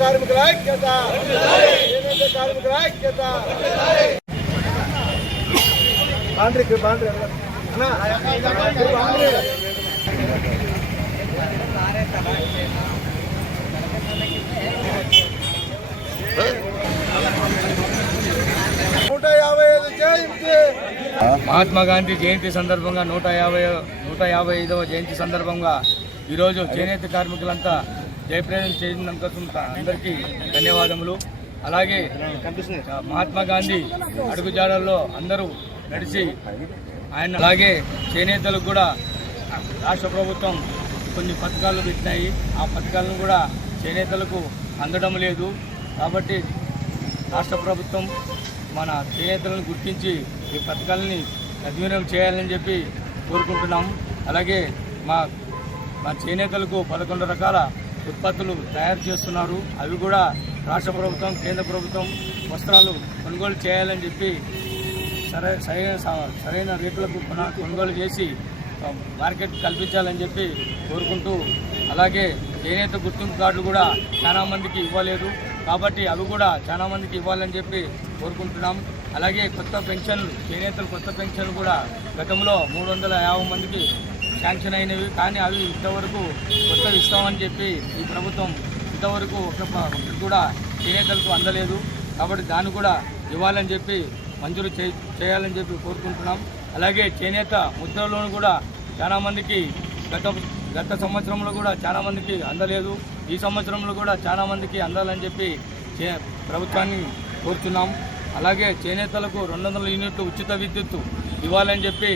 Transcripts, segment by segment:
కార్మికుల ఐక్యత, కార్మికుల ఐక్యత. మహాత్మా గాంధీ జయంతి సందర్భంగా 155వ జయంతి సందర్భంగా ఈరోజు చేనేత కార్మికులంతా జయప్రదం చేసినందుకోసం అందరికీ ధన్యవాదములు. అలాగే మహాత్మా గాంధీ అడుగుజాడల్లో అందరూ నడిచి ఆయన అలాగే చేనేతలకు కూడా రాష్ట్ర ప్రభుత్వం కొన్ని పథకాలు పెట్టినాయి. ఆ పథకాలను కూడా చేనేతలకు అందడం లేదు. కాబట్టి రాష్ట్ర ప్రభుత్వం మన చేనేతలను గుర్తించి ఈ పథకాలని సద్వినియోగం చేయాలని చెప్పి కోరుకుంటున్నాం. అలాగే మా చేనేతలకు 11 రకాల ఉత్పత్తులు తయారు చేస్తున్నారు. అవి కూడా రాష్ట్ర ప్రభుత్వం, కేంద్ర ప్రభుత్వం వస్త్రాలు కొనుగోలు చేయాలని చెప్పి సరైన రేట్లకు కొనుగోలు చేసి మార్కెట్ కల్పించాలని చెప్పి కోరుకుంటూ, అలాగే చేనేత గుర్తింపు కార్డులు కూడా చాలా మందికి ఇవ్వలేదు. కాబట్టి అవి కూడా చాలా మందికి ఇవ్వాలని చెప్పి కోరుకుంటున్నాం. అలాగే కొత్త పెన్షన్లు, చేనేతలు కొత్త పెన్షన్లు కూడా గతంలో 350 మందికి శాంక్షన్ అయినవి. కానీ అవి ఇంతవరకు కొత్తవి ఇస్తామని చెప్పి ఈ ప్రభుత్వం ఇంతవరకు ఒకటి కూడా చేనేతలకు అందలేదు. కాబట్టి దాన్ని కూడా ఇవ్వాలని చెప్పి మంజూరు చేయాలని చెప్పి కోరుకుంటున్నాం. అలాగే చేనేత ముద్రలోను కూడా చాలామందికి గత సంవత్సరంలో కూడా చాలామందికి అందలేదు. ఈ సంవత్సరంలో కూడా చాలామందికి అందాలని చెప్పి ప్రభుత్వాన్ని కోరుతున్నాం. అలాగే చేనేతలకు 200 యూనిట్లు ఉచిత విద్యుత్తు ఇవ్వాలని చెప్పి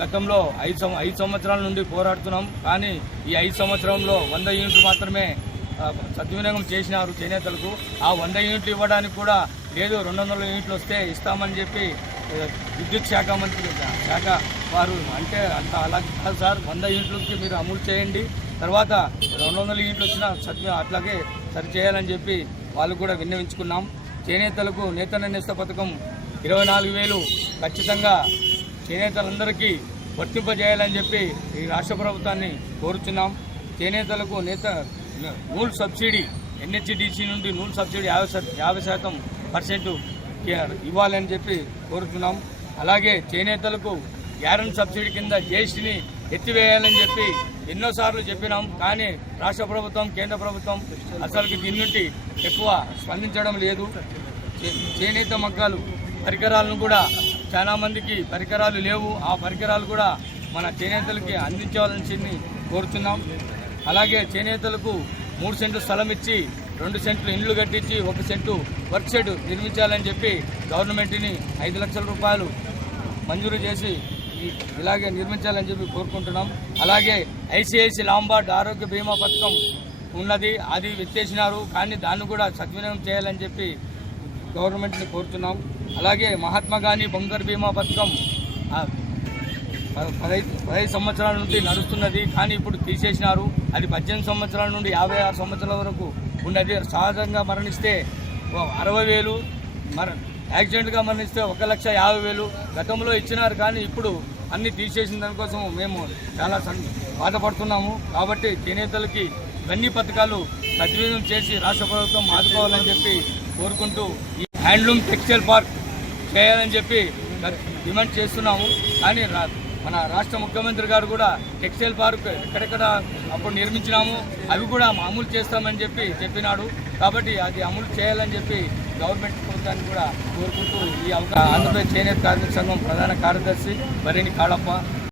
గతంలో 5 సంవత్సరాల నుండి పోరాడుతున్నాం. కానీ ఈ 5 సంవత్సరంలో 100 యూనిట్లు మాత్రమే సద్వినియోగం చేసినారు చేనేతలకు. ఆ 100 యూనిట్లు ఇవ్వడానికి కూడా లేదు, 200 యూనిట్లు వస్తే ఇస్తామని చెప్పి విద్యుత్ శాఖ మంత్రి వారు అంటే అంత అలా కాదు సార్, 100 యూనిట్లకి మీరు అమలు చేయండి, తర్వాత 200 యూనిట్లు వచ్చినా అట్లాగే సరి చేయాలని చెప్పి వాళ్ళు కూడా విన్నవించుకున్నాం. చేనేతలకు నేతన్న నేస్త పథకం 24,000 ఖచ్చితంగా చేనేతలందరికీ వర్తింపజేయాలని చెప్పి ఈ రాష్ట్ర ప్రభుత్వాన్ని కోరుచున్నాం. చేనేతలకు నూలు సబ్సిడీ NHDC నుండి నూలు సబ్సిడీ 50% ఇవ్వాలని చెప్పి కోరుతున్నాం. అలాగే చేనేతలకు గ్యారెంటీ సబ్సిడీ కింద GSTని ఎత్తివేయాలని చెప్పి ఎన్నోసార్లు చెప్పినాం. కానీ రాష్ట్ర ప్రభుత్వం, కేంద్ర ప్రభుత్వం అసలుకి దీని నుండి ఎక్కువ స్పందించడం లేదు. చేనేత మగ్గాలు పరికరాలను కూడా చాలామందికి పరికరాలు లేవు. ఆ పరికరాలు కూడా మన చేనేతలకి అందించవలసింది కోరుతున్నాం. అలాగే చేనేతలకు 3 సెంట్లు స్థలం ఇచ్చి 2 సెంట్లు ఇండ్లు కట్టించి 1 సెంటు వర్క్ షెడ్ నిర్మించాలని చెప్పి గవర్నమెంట్ని 5 లక్షల రూపాయలు మంజూరు చేసి ఇలాగే నిర్మించాలని చెప్పి కోరుకుంటున్నాం. అలాగే ICICI లాంబార్డ్ ఆరోగ్య బీమా పథకం ఉన్నది, అది ఎత్తేసినారు. కానీ దాన్ని కూడా సద్వినియోగం చేయాలని చెప్పి గవర్నమెంట్ని కోరుతున్నాం. అలాగే మహాత్మా గాంధీ బంగారు బీమా పథకం 15 సంవత్సరాల నుండి నడుస్తున్నది. కానీ ఇప్పుడు తీసేసినారు. అది 18 సంవత్సరాల నుండి 56 సంవత్సరాల వరకు ఉన్నది. సహజంగా మరణిస్తే 60,000, యాక్సిడెంట్గా మరణిస్తే 1,50,000 గతంలో ఇచ్చినారు. కానీ ఇప్పుడు అన్ని తీసేసిన దానికోసం మేము చాలా బాధపడుతున్నాము. కాబట్టి చేనేతలకి ఇవన్నీ పథకాలు సద్వినియోగం చేసి రాష్ట్ర ప్రభుత్వం ఆదుకోవాలని చెప్పి కోరుకుంటూ ఈ హ్యాండ్లూమ్ టెక్స్టైల్ పార్క్ చేయాలని చెప్పి డిమాండ్ చేస్తున్నాము. కానీ మన రాష్ట్ర ముఖ్యమంత్రి గారు కూడా టెక్స్టైల్ పార్క్ ఎక్కడెక్కడ అప్పుడు నిర్మించినాము అవి కూడా అమలు చేస్తామని చెప్పినాడు. కాబట్టి అది అమలు చేయాలని చెప్పి గవర్నమెంట్ ప్రభుత్వాన్ని కూడా కోరుకుంటూ ఈ ఆంధ్రప్రదేశ్ చేనేత కార్మిక సంఘం ప్రధాన కార్యదర్శి బరేని కాళప్ప.